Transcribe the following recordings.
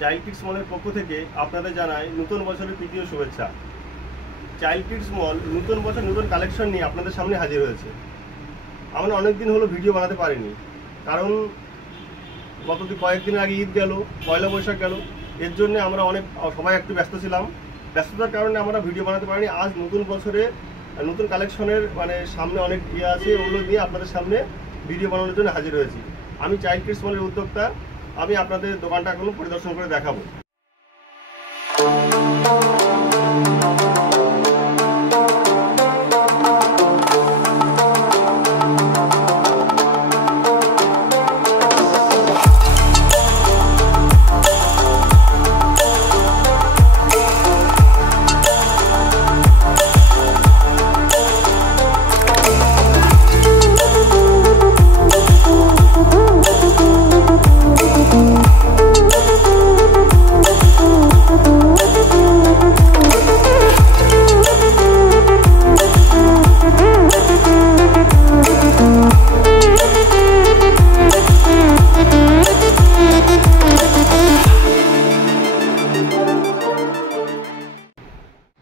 Child kids মলের পক্ষ থেকে আপনাদের জানাই নতুন বছরের তৃতীয় শুভেচ্ছা। চাইল্ড কিডস মল নতুন বছর নতুন কালেকশন নিয়ে আপনাদের সামনে হাজির হয়েছে। আমরা অনেকদিন হলো ভিডিও বানাতে পারিনি, কারণ কয়েকদিন আগে ঈদ গেল, পয়লা বৈশাখ গেল, এর জন্য আমরা সবাই একটু ব্যস্ত ছিলাম। ব্যস্ততার কারণে আমরা ভিডিও বানাতে পারিনি। আজ নতুন বছরে নতুন কালেকশনের সামনে অনেক আছে, ওগুলো দিয়ে আপনাদের সামনে ভিডিও বানানোর জন্য হাজির হয়েছি। আমি চাইল্ড কিডস মলের উদ্যোক্তা, আমি আপনাদের দোকানটা এখন পরিদর্শন করে দেখাবো।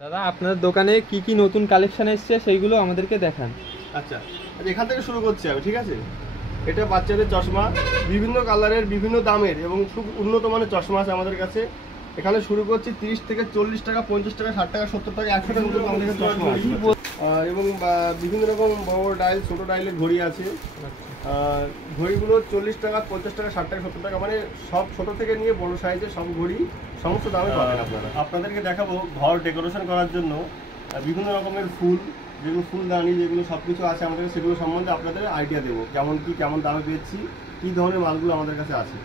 দাদা, আপনার দোকানে কি কি নতুন কালেকশন এসেছে সেইগুলো আমাদেরকে দেখান। আচ্ছা, এখান থেকে শুরু করছি আমি, ঠিক আছে? এটা বাচ্চাদের চশমা, বিভিন্ন কালারের, বিভিন্ন দামের এবং খুব উন্নত মানের চশমা আছে আমাদের কাছে। এখানে শুরু করছি 30 থেকে 40 টাকা, 50 টাকা, 60 টাকা, 70 টাকা, 100 টাকা মতো আমাদের কাছে চশমা আছে। এবং বিভিন্ন রকম বড় ডায়াল, ছোট ডায়ালের ঘড়ি আছে। ঘড়িগুলো 40 টাকা, 50 টাকা, 60 টাকা, 70 টাকা, মানে সব ছোট থেকে নিয়ে বড় সাইজের সব ঘড়ি সমস্ত দামে পাবেন আপনারা। আপনাদেরকে দেখাবো ঘর ডেকোরেশন করার জন্য বিভিন্ন রকমের ফুল, যেগুলো ফুলদানি, যেগুলো সব কিছু আছে আমাদের কাছে, সেগুলো সম্বন্ধে আপনাদের আইডিয়া দেবো, কেমন দামে পেয়েছি, কী ধরনের মালগুলো আমাদের কাছে আছে।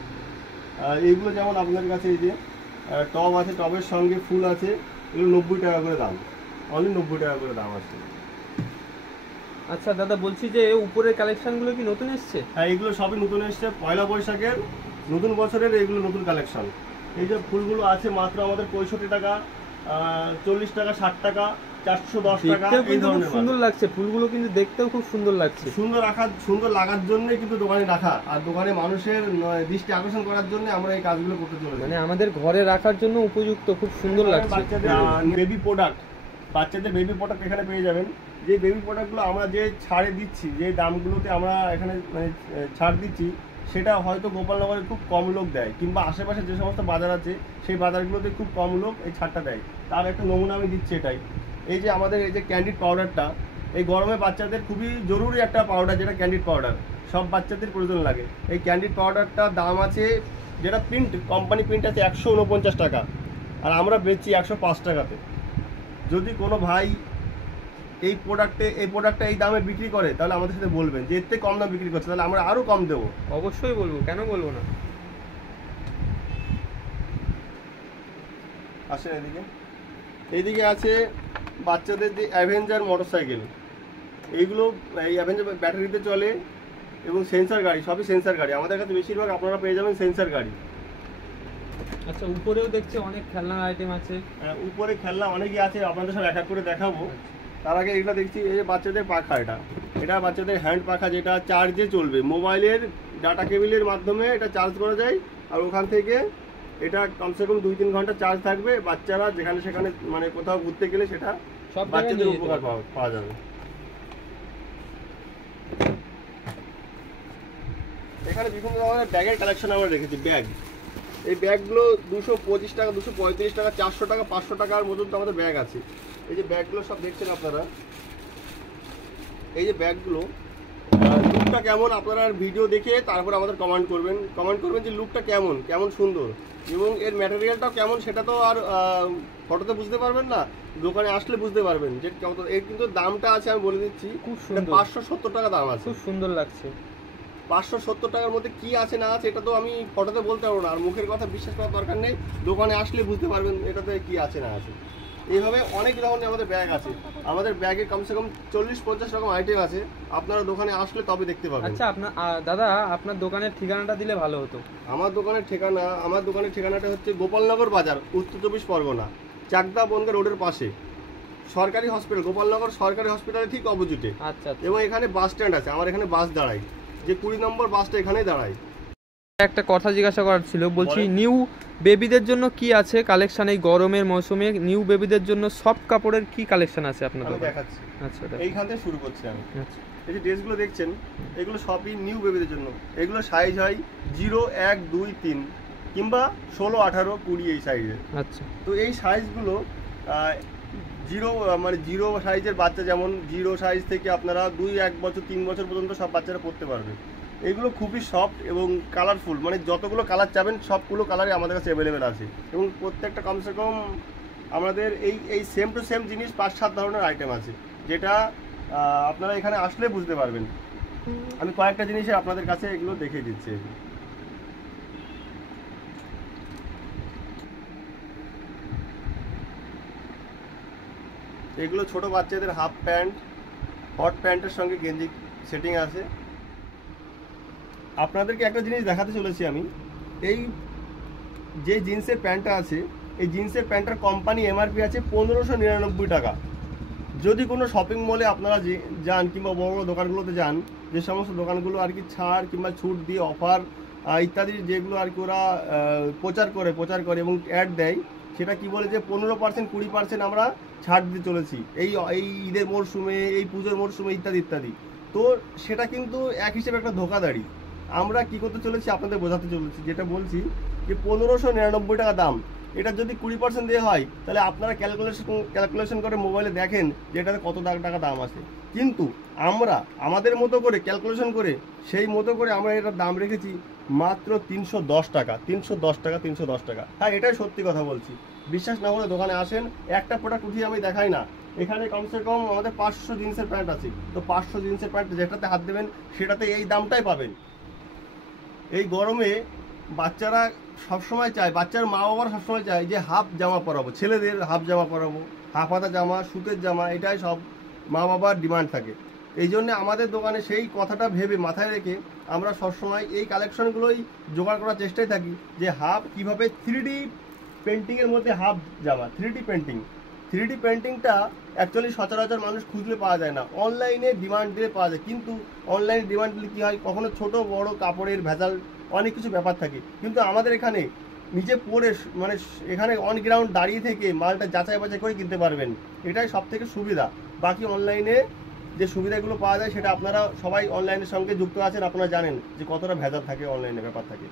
এইগুলো যেমন আপনাদের কাছে এই যে টব আছে, টবের সঙ্গে ফুল আছে, এগুলো 90 টাকা করে দাম, অনলি 90 টাকা করে দাম আছে। আচ্ছা দাদা, বলছি যে উপরের কালেকশনগুলো কি নতুন এসছে? হ্যাঁ, এগুলো সবই নতুন এসছে, পয়লা বৈশাখের নতুন বছরের এগুলো নতুন কালেকশন। এই যে ফুলগুলো আছে মাত্র আমাদের 65 টাকা, 40 টাকা, 60 টাকা, 410 টাকা। এই ধরনের সুন্দর লাগছে ফুলগুলো, কিন্তু দেখতেও খুব সুন্দর লাগছে। সুন্দর লাগার জন্যই কিন্তু দোকানে রাখা, আর দোকানে মানুষের দৃষ্টি আকর্ষণ করার জন্য আমরা এই কাজগুলো করতে চলেছি। মানে আমাদের ঘরে রাখার জন্য উপযুক্ত, খুব সুন্দর লাগছে। বাচ্চাদের বেবি প্রোডাক্ট এখানে পেয়ে যাবেন। যে বেবি প্রোডাক্টগুলো আমরা যে ছাড়ে দিচ্ছি, যে দামগুলোতে আমরা এখানে ছাড় দিচ্ছি, সেটা হয়তো গোপালনগরে খুব কম লোক দেয়, কিংবা আশেপাশে যে সমস্ত বাজার আছে সেই বাজারগুলোতে খুব কম লোক এই ছাড়টা দেয়। তার একটা নমুনা আমি দিচ্ছি এটাই। এই যে আমাদের এই যে ক্যান্ডিড পাউডারটা, এই গরমে বাচ্চাদের খুবই জরুরি একটা পাউডার, যেটা ক্যান্ডিড পাউডার সব বাচ্চাদের প্রয়োজন লাগে। এই ক্যান্ডিড পাউডারটার দাম আছে, যেটা কোম্পানি প্রিন্ট আছে 149 টাকা, আর আমরা বেচছি 105 টাকাতে। যদি কোনো ভাই এই প্রোডাক্টটা এই দামে বিক্রি করে, তাহলে আমাদের সাথে বলবেন যে এর থেকে কম দাম বিক্রি করছে, তাহলে আমরা আরও কম দেবো। অবশ্যই বলবো, কেন বলবো না। আসেন এইদিকে আছে বাচ্চাদের যে অ্যাভেঞ্জার মোটরসাইকেল। এইগুলো এই অ্যাভেঞ্জার ব্যাটারিতে চলে এবং সেন্সার গাড়ি, সবই সেন্সার গাড়ি আমাদের কাছে। বেশিরভাগ আপনারা পেয়ে যাবেন সেন্সার গাড়ি। আচ্ছা, উপরেও দেখছি অনেক খেলনার আইটেম আছে। হ্যাঁ, উপরে খেলনা অনেকই আছে, আপনাদের সব এক এক করে দেখাবো। তার আগে এগুলো দেখছি, এই যে বাচ্চাদের পাখা, এটা বাচ্চাদের হ্যান্ড পাখা, যেটা চার্জে চলবে, মোবাইলের ডাটা কেবিলের মাধ্যমে এটা চার্জ করা যায়, আর ওখান থেকে এটা কমসে কম 2-3 ঘন্টা চার্জ থাকবে। বাচ্চারা যেখানে সেখানে কোথাও ঘুরতে গেলে সেটা সব বাচ্চাদের উপকার পাওয়া যাবে। এখানে বিভিন্ন ধরনের ব্যাগের কালেকশন আমরা রেখেছি। এই ব্যাগগুলো 225 টাকা, 235 টাকা, 400 টাকা, 500 টাকার মতন তো আমাদের ব্যাগ আছে। এই যে ব্যাগগুলো সব দেখছেন আপনারা, এই যে ব্যাগগুলো, লুকটা কেমন আপনারা ভিডিও দেখে তারপর আমাদের কমেন্ট করবেন যে লুকটা কেমন সুন্দর, এবং এর ম্যাটেরিয়ালটাও কেমন, সেটা তো আর ফটোতে বুঝতে পারবেন না, দোকানে আসলে বুঝতে পারবেন যে কত। এর কিন্তু দামটা আছে, আমি বলে দিচ্ছি, খুব সুন্দর, 570 টাকা দাম আছে। খুব সুন্দর লাগছে। 570 টাকার মধ্যে কি আছে না আছে এটা তো আমি ফটোতে বলতে পারবো না, আর মুখের কথা বিশ্বাস করার দরকার নেই, দোকানে আসলে বুঝতে পারবেন এটাতে কি আছে না আছে। এইভাবে অনেক ধরনের আমাদের ব্যাগ আছে। আমাদের ব্যাগে কমসে কম 40-50 রকম আইটেম আছে, আপনারা দোকানে আসলে তবে দেখতে পাবেন। আচ্ছা, দাদা আপনার দোকানের ঠিকানাটা দিলে ভালো হতো। আমার দোকানের ঠিকানাটা হচ্ছে গোপালনগর বাজার, উত্তর 24 পরগনা, চাকদা বনগা রোডের পাশে সরকারি হসপিটাল, গোপালনগর সরকারি হসপিটালের ঠিক অপোজিটে। আচ্ছা, এবং এখানে বাস স্ট্যান্ড আছে, আমার এখানে বাস দাঁড়ায়, যে 20 নম্বর বাসটা এখানেই দাঁড়ায়। একটা কথা জিজ্ঞাসা করার ছিল, বলছি নিউ বেবিদের জন্য কি আছে কালেকশন এই গরমের মৌসুমে? নিউ বেবিদের জন্য সফট কাপড়ের কি কালেকশন আছে আপনাদের? আমি দেখাচ্ছি। আচ্ছা এইখান থেকে শুরু করছি আমি। আচ্ছা এই যে ড্রেসগুলো দেখছেন, এগুলো সবই নিউ বেবিদের জন্য। এগুলো সাইজ হয় 0, 1, 2, 3 কিংবা 16, 18, 20 এই সাইজের। আচ্ছা। তো এই সাইজগুলো জিরো সাইজের বাচ্চা, যেমন 0 সাইজ থেকে আপনারা 2, 1 বছর 3 বছর পর্যন্ত সব বাচ্চারা পরতে পারবে। এগুলো খুবই সফট এবং কালারফুল, মানে যতগুলো কালার চাবেন সবগুলো কালারই আমাদের কাছে অ্যাভেলেবেল আছে এবং প্রত্যেকটা কমসে কম আমাদের এই সেম টু সেম জিনিস 5-7 ধরনের আইটেম আছে, যেটা আপনারা এখানে আসলে বুঝতে পারবেন। আমি কয়েকটা জিনিসের আপনাদের কাছে এগুলো দেখিয়ে দিচ্ছি। এগুলো ছোট বাচ্চাদের হাফ প্যান্ট, হট প্যান্টের সঙ্গে গেঞ্জি সেটিং আছে। আপনাদেরকে একটা জিনিস দেখাতে চলেছি আমি। এই যে জিন্সের প্যান্টটা আছে, এই জিন্সের প্যান্টটার কোম্পানি এমআরপি আছে 1599 টাকা। যদি কোনো শপিং মলে আপনারা যান কিংবা বড় বড় দোকানগুলোতে যান, যে সমস্ত দোকানগুলো আর কি ছাড় কিংবা ছুট দিয়ে অফার ইত্যাদি যেগুলো আর কি ওরা প্রচার করে এবং অ্যাড দেয়, সেটা কি বলে যে 15%, 20% আমরা ছাড় দিতে চলেছি এই ঈদের মরশুমে, এই পুজোর মরশুমে ইত্যাদি ইত্যাদি। তো সেটা কিন্তু এক হিসেবে একটা ধোকাধাড়ি। আমরা কি করতে চলেছি আপনাদের বোঝাতে চলেছি, যেটা বলছি যে 1599 টাকা দাম। এটা যদি 20% দিয়ে হয়, তাহলে আপনারা ক্যালকুলেশন করে মোবাইলে দেখেন যে এটাতে কত টাকা দাম আছে। কিন্তু আমরা আমাদের মতো করে ক্যালকুলেশন করে সেই মতো করে আমরা এটার দাম রেখেছি মাত্র 310 টাকা। 310 টাকা। হ্যাঁ, এটাই সত্যি কথা বলছি। বিশ্বাস না হলে দোকানে আসেন, একটা প্রোডাক্ট উঠিয়ে আমি দেখাই না। এখানে কমসে কম আমাদের 500 জিন্সের প্যান্ট আছে। তো 500 জিন্সের প্যান্ট যেটাতে হাত দেবেন সেটাতে এই দামটাই পাবেন। এই গরমে বাচ্চারা সবসময় চায়, বাচ্চার মা বাবারা সবসময় চায় যে হাফ জামা পরাবো, ছেলেদের হাফ জামা পরাবো, হাফ হাতা জামা, সুতের জামা, এটাই সব মা বাবার ডিমান্ড থাকে। এই জন্য আমাদের দোকানে সেই কথাটা ভেবে মাথায় রেখে আমরা সবসময় এই কালেকশনগুলোই জোগাড় করার চেষ্টায় থাকি, যে হাফ কীভাবে 3D পেন্টিংয়ের মধ্যে হাফ জামা। 3D পেন্টিংটা অ্যাকচুয়ালি সচরাচর মানুষ খুঁজলে পাওয়া যায় না, অনলাইনে ডিমান্ড দিলে পাওয়া যায়। কিন্তু অনলাইনে ডিমান্ড দিলে কী হয়, কখনো ছোট বড় কাপড়ের ভেজাল অনেক কিছু ব্যাপার থাকে। কিন্তু আমাদের এখানে নিজে পরে, মানে এখানে অন গ্রাউন্ড দাঁড়িয়ে থেকে মালটা যাচাই বাছাই করে কিনতে পারবেন, এটাই সব থেকে সুবিধা। বাকি অনলাইনে যে সুবিধাগুলো পাওয়া যায় সেটা আপনারা সবাই অনলাইনের সঙ্গে যুক্ত আছেন, আপনারা জানেন যে কতটা ভেজাল থাকে, অনলাইনে ব্যাপার থাকে।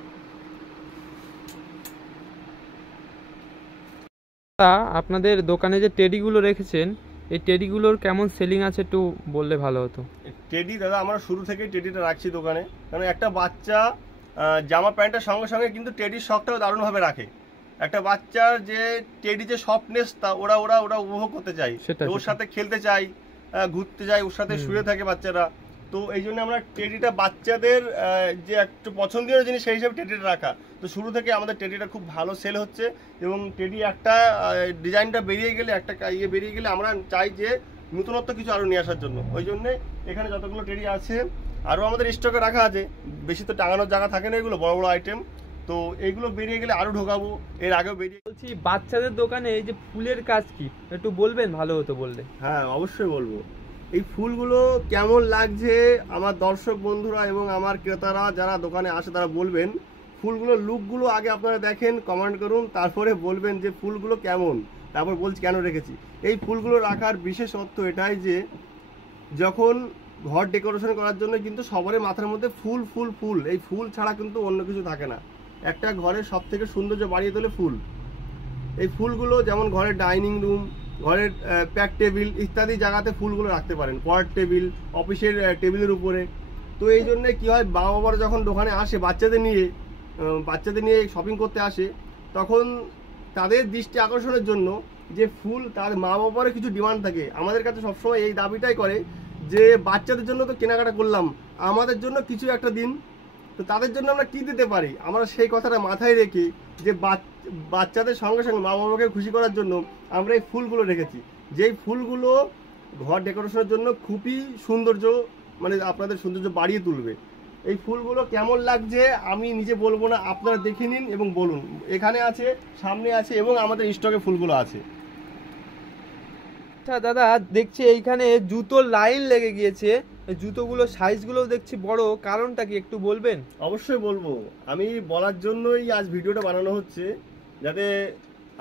আপনাদের দোকানে যে টেডিগুলো রেখেছেন, এই টেডিগুলোর কেমন সেলিং আছে একটু বললে ভালো হতো। টেডি দাদা আমরা শুরু থেকেই টেডিটা রাখছি দোকানে, কারণ একটা বাচ্চা জামা প্যান্টের সঙ্গে সঙ্গে কিন্তু টেডির শখটাও দারুণভাবে রাখে। একটা বাচ্চার যে টেডি যে সফটনেসটা ওরা উপভোগ করতে চায়, ওর সাথে খেলতে চায়, ঘুরতে যায়, ওর সাথে শুয়ে থাকে বাচ্চারা। তো এই জন্য আমরা টেডিটা বাচ্চাদের যে একটু পছন্দীয় জিনিস সেই হিসাবে টেডিটা রাখা। তো শুরু থেকে আমাদের টেডিটা খুব ভালো সেল হচ্ছে এবং টেডি একটা ডিজাইনটা বেরিয়ে গেলে, একটা বেরিয়ে গেলে আমরা চাই যে নতুনত্ব কিছু আরও নিয়ে আসার জন্য। ওই জন্যে এখানে যতগুলো টেডি আছে আরও আমাদের স্টকে রাখা আছে। বেশি তো টাঙানোর জায়গা থাকে না, এগুলো বড় বড় আইটেম। তো এইগুলো বেরিয়ে গেলে আরও ঢোকাবো, এর আগেও বেরিয়ে। বলছি বাচ্চাদের দোকানে এই যে ফুলের কাজ কি একটু বলবেন, ভালো হতো বললে। হ্যাঁ, অবশ্যই বলবো। এই ফুলগুলো কেমন লাগছে আমার দর্শক বন্ধুরা এবং আমার ক্রেতারা যারা দোকানে আসে তারা বলবেন। ফুলগুলোর লুকগুলো আগে আপনারা দেখেন, কমেন্ট করুন, তারপরে বলবেন যে ফুলগুলো কেমন, তারপর বলছি কেন রেখেছি। এই ফুলগুলো রাখার বিশেষ অর্থ এটাই যে যখন ঘর ডেকোরেশন করার জন্য কিন্তু সবারই মাথার মধ্যে ফুল, এই ফুল ছাড়া কিন্তু অন্য কিছু থাকে না। একটা ঘরের সব থেকে সৌন্দর্য বাড়িয়ে তোলে ফুল। এই ফুলগুলো যেমন ঘরের ডাইনিং রুম, ঘরের প্যাক টেবিল ইত্যাদি জায়গাতে ফুলগুলো রাখতে পারেন, পড়ার টেবিল, অফিসের টেবিলের উপরে। তো এই জন্য কি হয়, মা বাবারা যখন দোকানে আসে বাচ্চাদের নিয়ে শপিং করতে আসে, তখন তাদের দৃষ্টি আকর্ষণের জন্য যে ফুল, তার মা বাবারও কিছু ডিমান্ড থাকে। আমাদের কাছে সবসময় এই দাবিটাই করে যে বাচ্চাদের জন্য তো কেনাকাটা করলাম, আমাদের জন্য কিছু একটা দিন। তো তাদের জন্য আমরা কি দিতে পারি, আমরা সেই কথাটা মাথায় রেখে যে বাচ্চাদের সঙ্গে সঙ্গে মা বাবাকে খুশি করার জন্য আমরা এই ফুলগুলো রেখেছি। যেই ফুলগুলো ঘর ডেকোরেশনের জন্য খুবই সৌন্দর্য, মানে আপনাদের সৌন্দর্য বাড়িয়ে তুলবে। এই ফুলগুলো কেমন লাগছে আমি নিজে বলবো না, আপনারা দেখে নিন এবং বলুন। এখানে আছে, সামনে আছে এবং আমাদের স্টকে ফুলগুলো আছে। আচ্ছা দাদা, দেখছি এইখানে জুতোর লাইন লেগে গিয়েছে, জুতোগুলো সাইজগুলো দেখছি বড়, কারণটা কি একটু বলবেন? অবশ্যই বলবো। আমি বলার জন্যই আজ ভিডিওটা বানানো হচ্ছে যাতে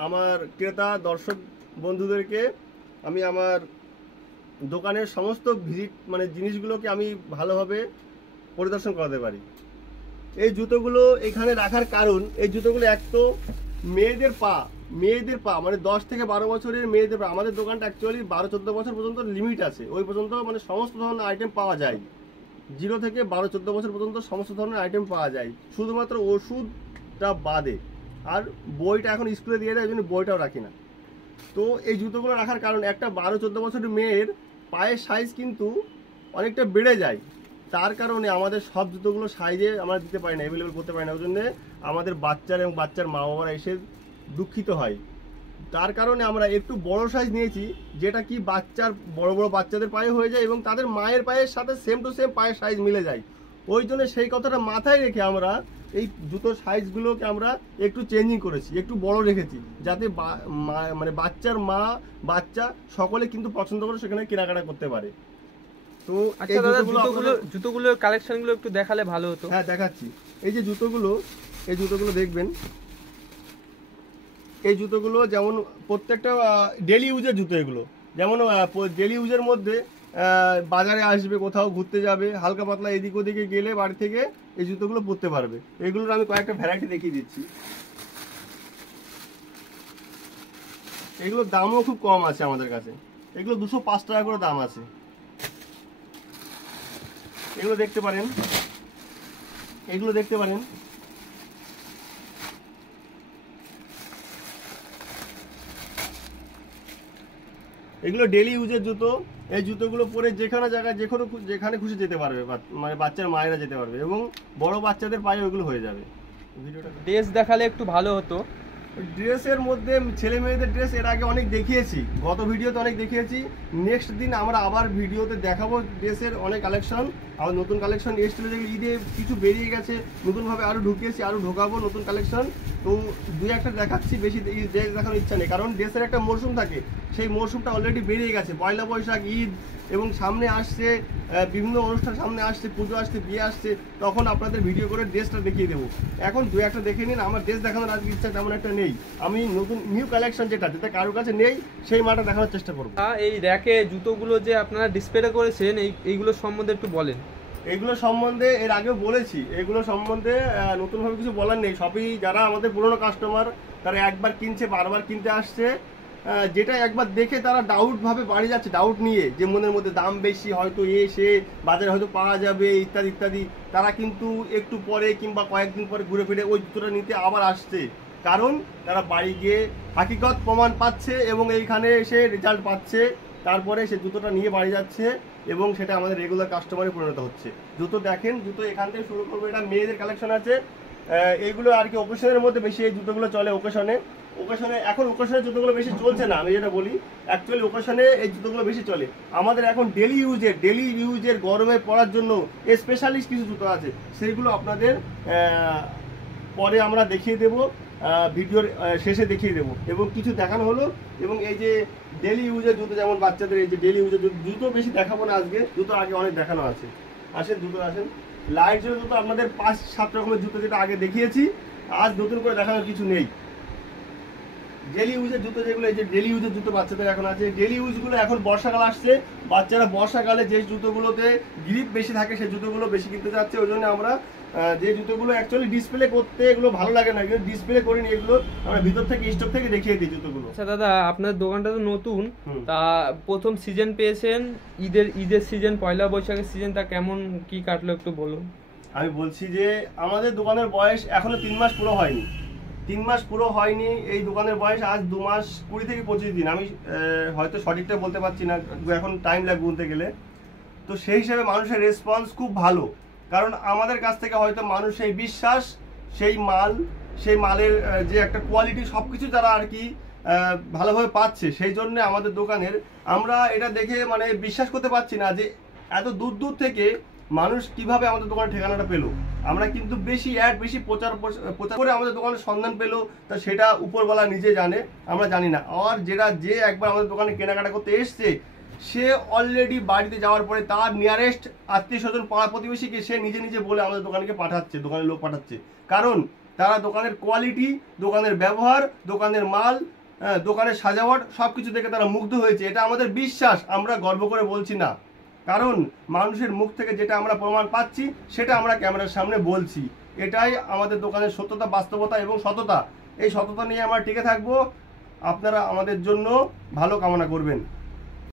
আমার ক্রেতা দর্শক বন্ধুদেরকে আমি আমার দোকানের সমস্ত ভিজিট মানে জিনিসগুলোকে আমি ভালোভাবে পরিদর্শন করাতে পারি। এই জুতোগুলো এখানে রাখার কারণ, এই জুতোগুলো এক তো মেয়েদের পা মানে 10 থেকে 12 বছরের মেয়েদের পা। আমাদের দোকানটা অ্যাকচুয়ালি 12-14 বছর পর্যন্ত লিমিট আছে, ওই পর্যন্ত মানে সমস্ত ধরনের আইটেম পাওয়া যায়। 0 থেকে 12-14 বছর পর্যন্ত সমস্ত ধরনের আইটেম পাওয়া যায়, শুধুমাত্র ওষুধটা বাদে। আর বইটা এখন স্কুলে দিয়ে দেয়, ওই জন্য বইটাও রাখি না। তো এই জুতোগুলো রাখার কারণ, একটা 12-14 বছরের মেয়ের পায়ের সাইজ কিন্তু অনেকটা বেড়ে যায়, তার কারণে আমাদের সব জুতোগুলো সাইজে আমরা দিতে পারি না, অ্যাভেলেবেল করতে পারি না। ওই জন্য আমাদের বাচ্চার এবং বাচ্চার মা বাবারা এসে দুঃখিত হয়। তার কারণে আমরা একটু বড় সাইজ নিয়েছি, যেটা কি বাচ্চার বড় বড় বাচ্চাদের পায়ে হয়ে যায় এবং তাদের মায়ের পায়ের সাথে সেম টু সেম পায়ের সাইজ মিলে যায়। ওই জন্য সেই কথাটা মাথায় রেখে আমরা এই জুতোর সাইজগুলোকে আমরা একটু চেঞ্জিং করেছি, একটু বড় রেখেছি, যাতে মানে বাচ্চার মা বাচ্চা সকলে কিন্তু পছন্দ করে সেখানে কেনাকাটা করতে পারে। তো আচ্ছা দাদা, জুতোগুলোর কালেকশনগুলো একটু দেখালে ভালো হতো। হ্যাঁ দেখাচ্ছি। এই যে জুতোগুলো, এই জুতোগুলো দেখবেন, এই জুতোগুলো যেমন প্রত্যেকটা ডেলি ইউজের জুতো। এগুলো যেমন ডেলি ইউজের মধ্যে বাজারে আসবে, কোথাও ঘুরতে যাবে, হালকা পাতলা এদিক ওদিকে গেলে বাড়ি থেকে এই জুতোগুলো পরতে পারবে। এগুলোর আমি কয়েকটা ভ্যারাইটি দেখিয়ে দিচ্ছি। এগুলোর দামও খুব কম আছে আমাদের কাছে, এগুলো 205 টাকা করে দাম আছে। এগুলো দেখতে পারেন, এগুলো দেখতে পারেন। এগুলো ডেলি ইউজের জুতো। এই জুতোগুলো পরে যেখানে জায়গায় যেখানে খুশি যেতে পারবে, মানে বাচ্চার মায়েরা যেতে পারবে এবং বড় বাচ্চাদের পায়ে ওইগুলো হয়ে যাবে। ভিডিওটা ড্রেস দেখালে একটু ভালো হতো। ড্রেসের মধ্যে ছেলে মেয়েদের ড্রেস এর আগে অনেক দেখিয়েছি, গত ভিডিওতে অনেক দেখিয়েছি। নেক্সট দিন আমরা আবার ভিডিওতে দেখাবো ড্রেসের অনেক কালেকশন, আবার নতুন কালেকশন এসেছিল যেগুলো ঈদে কিছু বেরিয়ে গেছে, নতুনভাবে আরও ঢুকিয়েছি, আরও ঢোকাবো নতুন কালেকশন। তো 2-1টা দেখাচ্ছি, বেশি ড্রেস দেখানোর ইচ্ছা নেই, কারণ ড্রেসের একটা মরশুম থাকে, সেই মরশুমটা অলরেডি বেরিয়ে গেছে। পয়লা বৈশাখ, ঈদ এবং সামনে আসছে বিভিন্ন অনুষ্ঠান, সামনে আসছে পুজো, আসছে বিয়ে আসছে, তখন আপনাদের ভিডিও করে ড্রেসটা দেখিয়ে দেবো। এখন 2-1টা দেখে নিন, আমার ড্রেস দেখানোর আজকে ইচ্ছা তেমন একটা নেই। আমি নতুন নিউ কালেকশন যেটা কারোর কাছে নেই সেই মালটা দেখানোর চেষ্টা করবো। এই র্যাকে জুতোগুলো যে আপনারা ডিসপ্লে করেছেন, এইগুলো সম্বন্ধে একটু বলেন। এগুলো সম্বন্ধে এর আগেও বলেছি, এগুলো সম্বন্ধে নতুনভাবে কিছু বলার নেই। সবই যারা আমাদের পুরনো কাস্টমার, তারা একবার কিনছে, বারবার কিনতে আসছে, যেটা একবার দেখে তারা ডাউট ভাবে বাড়ি যাচ্ছে, ডাউট নিয়ে যে মনের মধ্যে দাম বেশি, হয়তো সে বাজারে হয়তো পাওয়া যাবে ইত্যাদি ইত্যাদি, তারা কিন্তু একটু পরে কিংবা কয়েকদিন পরে ঘুরে ফিরে ওই জুতোটা নিতে আবার আসছে, কারণ তারা বাড়ি গিয়ে হাকিকত প্রমাণ পাচ্ছে এবং এইখানে এসে রেজাল্ট পাচ্ছে, তারপরে সে জুতোটা নিয়ে বাড়ি যাচ্ছে এবং সেটা আমাদের রেগুলার কাস্টমারে পরিণত হচ্ছে। জুতো দেখেন, জুতো এখান থেকে শুরু করবো। এটা মেয়েদের কালেকশন আছে, এইগুলো আর কি ওকেশনের মধ্যে বেশি এই জুতোগুলো চলে। ওকেশনে এখন ওকেশনের জুতোগুলো বেশি চলছে না, আমি যেটা বলি অ্যাকচুয়ালি ওকেশনে এই জুতোগুলো বেশি চলে। আমাদের এখন ডেলি ইউজের গরমে পরার জন্য স্পেশালিস্ট কিছু জুতো আছে, সেইগুলো আপনাদের পরে আমরা দেখিয়ে দেবো, ভিডিওর শেষে দেখিয়ে দেবো। এবং কিছু দেখানো হলো, এবং এই যে ডেলি ইউজের জুতো, যেমন বাচ্চাদের এই যে ডেলি ইউজের জুতো বেশি দেখাবো না আজকে, জুতো আগে অনেক দেখানো আছে। আসেন জুতো আসেন। লাইট জুতো আপনাদের 5-7 রকমের জুতো যেটা আগে দেখিয়েছি, আজ নতুন করে দেখানোর কিছু নেই। ডেলি ইউজের জুতো যেগুলো, এই যে ডেলি ইউজের জুতো বাচ্চাদের এখন আছে। ডেলি ইউজগুলো এখন বর্ষাকাল আসছে, বাচ্চারা বর্ষাকালে যে জুতোগুলোতে গ্রিপ বেশি থাকে সেই জুতোগুলো বেশি কিনতে যাচ্ছে। ওই জন্য আমরা যে জুতোগুলো অ্যাকচুয়ালি ডিসপ্লে করতে এগুলো ভালো লাগে না, কিন্তু ডিসপ্লে করিনি, এগুলো আমরা ভিতর থেকে স্টক থেকে দেখিয়ে দিই জুতোগুলো। আচ্ছা দাদা, আপনার দোকানটা তো নতুন, তা প্রথম সিজন পেয়েছেন, ঈদের সিজন, পয়লা বৈশাখের সিজন, তা কেমন কি কাটলো একটু বলুন। আমি বলছি যে আমাদের দোকানের বয়স এখনো 3 মাস পুরো হয়নি, 3 মাস পুরো হয়নি। এই দোকানের বয়স আজ 2 মাস 20 থেকে 25 দিন। আমি হয়তো সঠিকটা বলতে পারছি না, এখন টাইম লাগবে বলতে গেলে। তো সেই হিসাবে মানুষের রেসপন্স খুব ভালো, কারণ আমাদের কাছ থেকে হয়তো মানুষ সেই বিশ্বাস, সেই মালের যে একটা কোয়ালিটি, সব কিছু তারা আর কি ভালোভাবে পাচ্ছে। সেই জন্য আমাদের দোকানের আমরা এটা দেখে মানে বিশ্বাস করতে পারছি না যে এত দূর দূর থেকে মানুষ কিভাবে আমাদের দোকানের ঠিকানাটা পেলো। আমরা কিন্তু বেশি অ্যাড, বেশি প্রচার করে আমাদের দোকানের সন্ধান পেলো, তা সেটা উপরওয়ালা নিজে জানে, আমরা জানি না। আর যে একবার আমাদের দোকানে কেনাকাটা করতে এসছে, সে অলরেডি বাড়িতে যাওয়ার পরে তার নিয়ারেস্ট আত্মীয় স্বজন, পাড়া প্রতিবেশীকে সে নিজে বলে আমাদের দোকানকে পাঠাচ্ছে, দোকানের লোক পাঠাচ্ছে। কারণ তারা দোকানের কোয়ালিটি, দোকানের ব্যবহার, দোকানের মাল, দোকানের সাজাওয়াট সব কিছু দেখে তারা মুগ্ধ হয়েছে। এটা আমাদের বিশ্বাস, আমরা গর্ব করে বলছি না, কারণ মানুষের মুখ থেকে যেটা আমরা প্রমাণ পাচ্ছি সেটা আমরা ক্যামেরার সামনে বলছি। এটাই আমাদের দোকানের সত্যতা, বাস্তবতা এবং সততা। এই সততা নিয়ে আমরা টিকে থাকবো। আপনারা আমাদের জন্য ভালো কামনা করবেন।